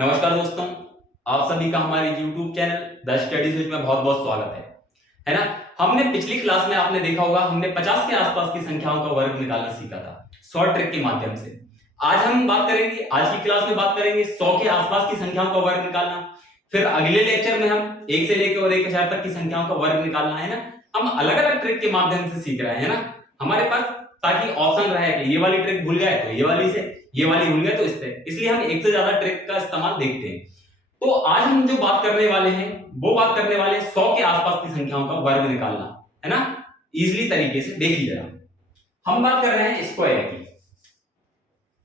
नमस्कार दोस्तों, आप सभी का हमारे YouTube channel the study switch में बहुत बहुत स्वागत है ना। हमने पिछली क्लास में आपने देखा होगा हमने 50 के आसपास की संख्याओं का वर्ग निकालना सीखा था शॉर्ट ट्रिक के माध्यम से। आज हम बात करेंगे, आज की क्लास में बात करेंगे 100 के आसपास की संख्याओं का वर्ग निकालना। फिर अगले लेक्चर में हम 1 से लेकर और 1000 तक की संख्याओं का वर्ग निकालना है ना। हम अलग अलग ट्रिक के माध्यम से सीख रहे हैं ना हमारे पास, ताकि ऑप्शन रहे कि ये वाली ट्रिक भूल गए तो ये वाली से, ये वाली भूल गए तो इससे, इसलिए हम एक से ज्यादा ट्रिक का इस्तेमाल देखते हैं। तो आज हम जो बात करने वाले हैं वो बात करने वाले हैं 100 के आसपास की संख्याओं का वर्ग निकालना, है ना, इजीली तरीके से। देखिए जरा, हम बात कर रहे हैं स्क्वायर की।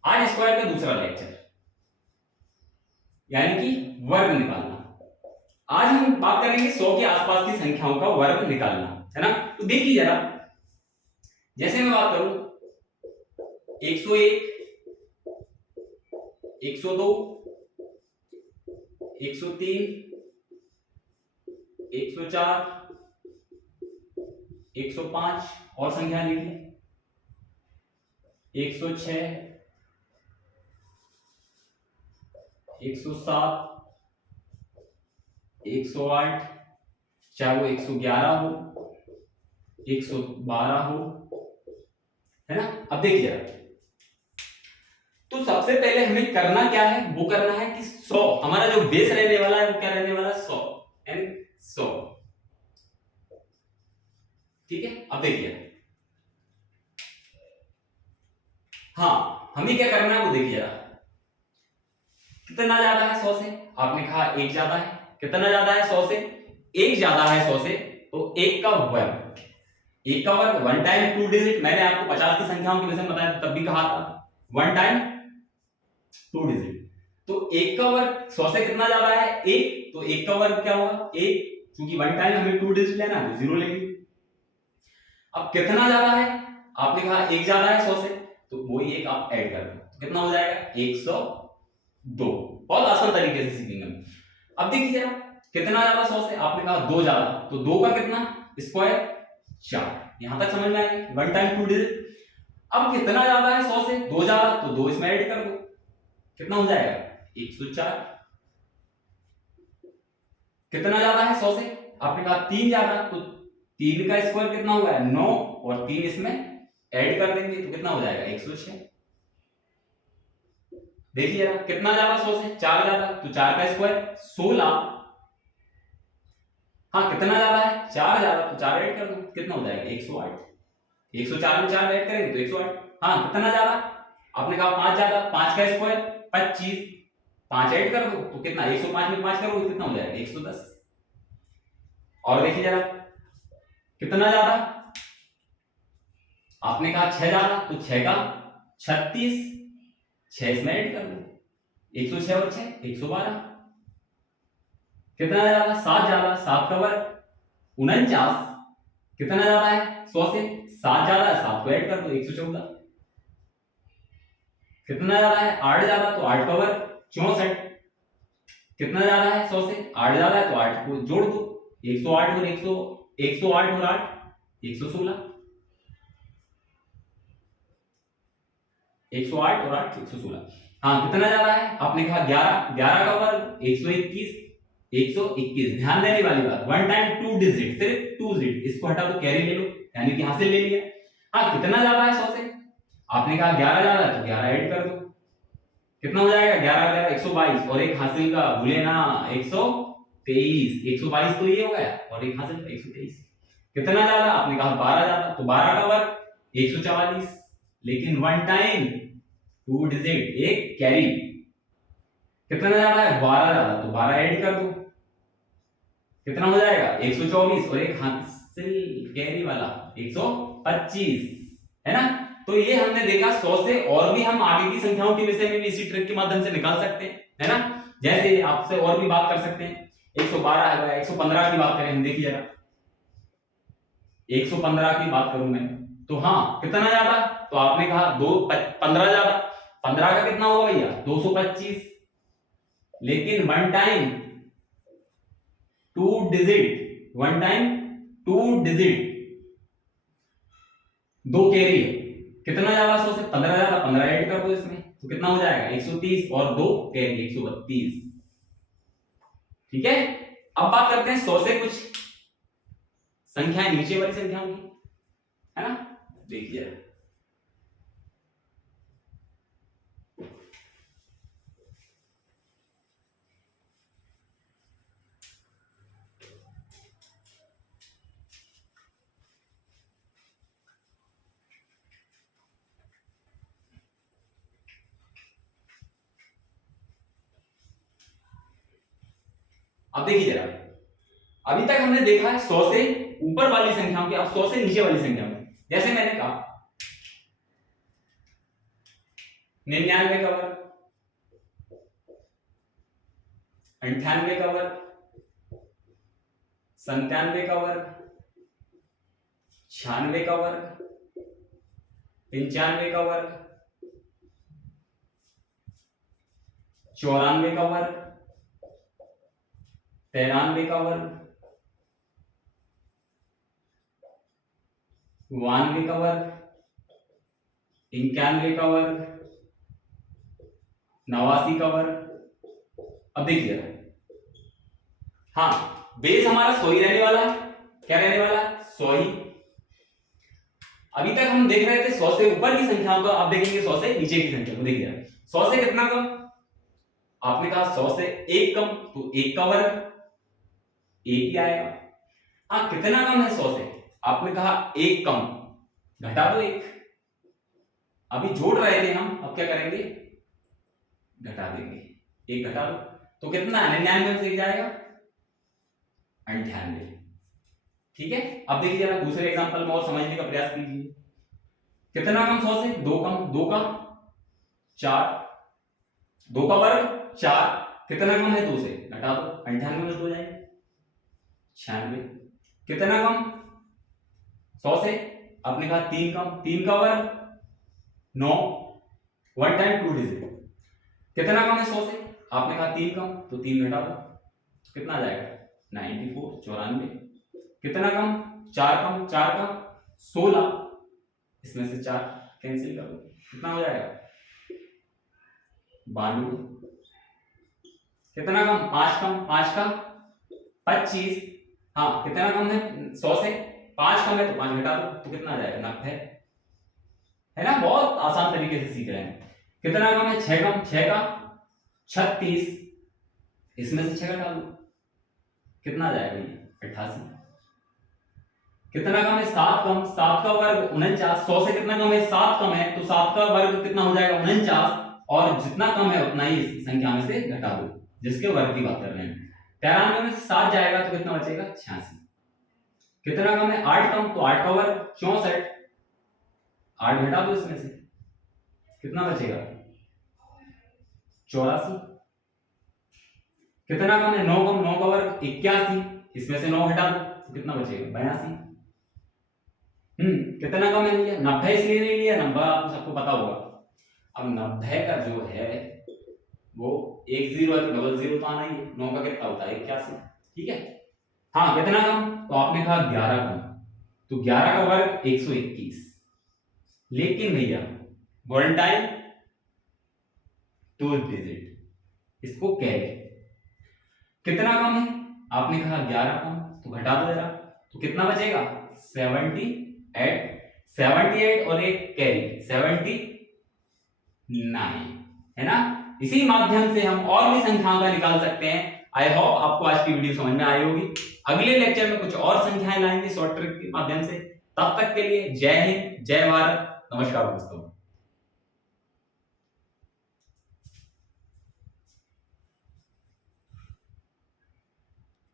आज स्क्वायर का दूसरा लेक्चर, यानी कि वर्ग निकालना। आज हम बात करेंगे 100 के आसपास की संख्याओं का वर्ग निकालना, है ना। तो देखिए जरा, जैसे मैं बात करूं 101, 102, 103, 104, 105 और संख्या लिखिए 106, 107, 108, चाहे वो 111 हो, 112 हो, है ना। अब देखिए, तो सबसे पहले हमें करना क्या है, वो करना है कि 100 हमारा जो बेस रहने वाला है वो क्या रहने वाला है, 100 यानी 100। ठीक है, अब देखिए, हाँ हमें क्या करना है वो देखिए जरा। कितना ज्यादा है 100 से, आपने कहा 1 ज्यादा है। कितना ज्यादा है 100 से, 1 ज्यादा है 100 से, तो 1 का वर्ग, 1 का वर्ग 1 टाइम 2 डिजिट। मैंने आपको 50 की संख्याओं के विषय में बताया तब भी कहा था 1 टाइम 2 डिजिट। तो 1 का वर्ग 100 से कितना ज्यादा है, 1, तो 1 का वर्ग क्या होगा 1, क्योंकि 1 टाइम हमें 2 डिजिट लेना है तो 0 लेंगे। अब कितना ज्यादा है, आपने कहा 1 ज्यादा है 100 से, तो वही 1 आप ऐड कर दो, तो कितना हो जाएगा 102। बहुत आसान तरीके से सीखेंगे हम। अब देखिए जरा, कितना ज्यादा 100 से, आपने कहा 2 ज्यादा, तो 2 का कितना स्क्वायर 4। यहां तक समझ में आएगा, 1 टाइम 2 डिजिट। अब कितना ज्यादा है 100 से, 2 ज्यादा, तो 2 इसमें ऐड कर दो, कितना हो जाएगा 104। कितना ज्यादा है 100 से, आपने कहा 3 ज्यादा, तो 3 का स्क्वायर कितना हुआ है 9, और 3 इसमें ऐड कर देंगे तो कितना हो जाएगा 106। देखिए जरा, कितना ज्यादा 100 से, 4 ज्यादा, तो 4 का स्क्वायर 16। हाँ कितना ज्यादा है 4 ज्यादा, तो 4 ऐड कर दो, कितना हो जाएगा 108। 104 में 4 ऐड करेंगे तो 108। हाँ कितना ज्यादा, आपने कहा 5 ज्यादा, 5 का स्क्वायर 25, 5 ऐड कर दो तो कितना, 105 में 5 करोगे कितना हो जाएगा 110। और देखिए जरा, कितना ज्यादा, आपने कहा 6 ज्यादा, तो 6 का 36, 6 इसमें ऐड कर दो, 106 और 6 112। कितना ज्यादा 7 ज्यादा, 7 का वर्ग 49। कितना ज्यादा है 100 से, 7 ज्यादा है, 7 को ऐड कर दो 114। कितना ज्यादा है 8 ज्यादा, तो 8 का वर्ग 64। कितना ज्यादा है 100 से, 8 ज्यादा है, तो 8 को जोड़ दो, 108 और 108 और 8 116। 108 और 8 116। हाँ कितना ज्यादा है, आपने कहा 11, 11 का वर्ग 121, 121। ध्यान देने वाली बात, 1 टाइम 2 डिजिट, सिर्फ 2 डिजिट, इसको हटा दो कैरी ले लो, यानी कि यहां से ले लिया। हाँ कितना ज्यादा है 100 से, आपने कहा 11 ज्यादा, तो 11 ऐड कर दो, कितना हो जाएगा 11 11 122, और एक हासिल का भूले ना 123, 122 तो ये हो गया, और एक हासिल का 123। कितना ज्यादा, आपने कहा 12 ज्यादा, तो 12 का वर्ग 144, लेकिन 1 टाइम 2 डिजिट, एक कैरी। कितना ज्यादा है 12 ज्यादा, तो 12 ऐड कर दो, कितना हो जाएगा 124, और एक हासिल कैरी वाला 125, है ना। तो ये हमने देखा 100 से, और भी हम आगे की संख्याओं के विषय में भी इसी ट्रिक के माध्यम से निकाल सकते हैं, है ना। जैसे आपसे और भी बात कर सकते हैं, 112 है, 115 की बात करें हम, देखिए जरा 115 की बात करूं मैं, तो हाँ कितना ज्यादा, तो आपने कहा 15 ज्यादा, 15 का कितना होगा भैया 225, लेकिन 1 time 2 digit, 1 time 2 digit, 2 carry है। कितना ज्यादा 100 से, 15 ज्यादा, 15 ऐड कर दो इसमें, तो कितना हो जाएगा 130, और 2 कैरी 132। ठीक है, अब बात करते हैं 100 से कुछ संख्याएं नीचे वाली संख्याओं की, है ना। देखिए अब देखिए जरा, अभी तक हमने देखा है 100 से ऊपर वाली संख्याओं की, अब 100 से नीचे वाली संख्याओं की। जैसे मैंने कहा 99 का वर्ग, 98 का वर्ग, 97 का वर्ग, 96 का वर्ग, 95 का वर्ग, 94 का वर्ग, 93 का वर्ग, 92 का वर्ग, 91 का वर्ग, 89 का वर्ग। अब देखिए, हाँ बेस हमारा 100 ही रहने वाला है। क्या रहने वाला है? 100 ही। अभी तक हम देख रहे थे 100 से ऊपर की संख्याओं को, अब देखेंगे 100 से नीचे की संख्या को। देखिए 100 से कितना कम, आपने कहा 100 से 1 कम, तो 1 का वर्ग 1 ही आएगा। हाँ कितना कम है 100 से, आपने कहा 1 कम, घटा दो 1। अभी जोड़ रहे थे हम, अब क्या करेंगे? घटा देंगे, 1 घटा दो तो कितना? 99 से जाएगा 98। ठीक है, अब देखिए जरा दूसरे एग्जांपल में और समझने का प्रयास कीजिए। कितना कम 100 से? 2 कम, 2 का 4, 2 का वर्ग 4। कितना कम है 2 से? घटा दो, 98 में 2 जाएगा 96। कितना कम 100 से? आपने कहा 3 कम, 3 का वर्ग 9, 1 टाइम 2 डिजिट। कितना कम है 100 से? आपने कहा 3 कम, तो 3 घटा दो, कितना आ जाएगा? 94, 94। कितना कम? 4 कम, 4 का 16, इसमें से 4 कैंसिल कर दो, कितना हो जाएगा? 92। कितना कम? 5 कम, 5 का 25। हाँ कितना कम है 100 से? 5 कम है तो 5 घटा दो, तो कितना आ जाएगा? 90। है ना, बहुत आसान तरीके से सीख रहे हैं। कितना कम है? 6 कम, 6 का 36, इसमें से 6 घटा दो, कितना आ जाएगा? ये 88। कितना कम है? 7 कम, 7 का वर्ग 49। 100 से कितना कम है? 7 कम है, तो 7 का वर्ग कितना हो जाएगा? 49, और जितना कम है उतना ही इस संख्या में से घटा दो, जिसके वर्ग की बात कर रहे हैं। 93 में से 7 जाएगा तो कितना बचेगा? 86। कितना कम है? 8 कम, तो 8 का वर्ग 64, 8 घटा दो इसमें से, कितना बचेगा? 84। कितना कम है? 9 कम, 9 का वर्ग 81, इसमें से 9 घटा दो तो कितना बचेगा? 82। कितना कम है भैया? 90 इसलिए नहीं लिया, 90 आपको सबको पता होगा। अब 90 का जो है वो 10 है तो डबल 0 तो आना ही है। 9 का कितना होता है? 81। ठीक है, हाँ कितना कम? तो आपने कहा 11 कम, तो 11 का वर्ग 121। लेकिन भैया वन टाइम 2 डिजिट, इसको कैरी। कितना कम है? आपने कहा 11 कम, तो घटा दो जरा, तो कितना बचेगा? 78। 78 और एक कैरी 79, है ना। इसी माध्यम से हम और भी संख्याओं का निकाल सकते हैं। आई होप आपको आज की वीडियो समझ में आई होगी। अगले लेक्चर में कुछ और संख्याएं लाएंगे शॉर्ट ट्रिक के माध्यम से। तब तक के लिए जय हिंद, जय भारत, नमस्कार दोस्तों।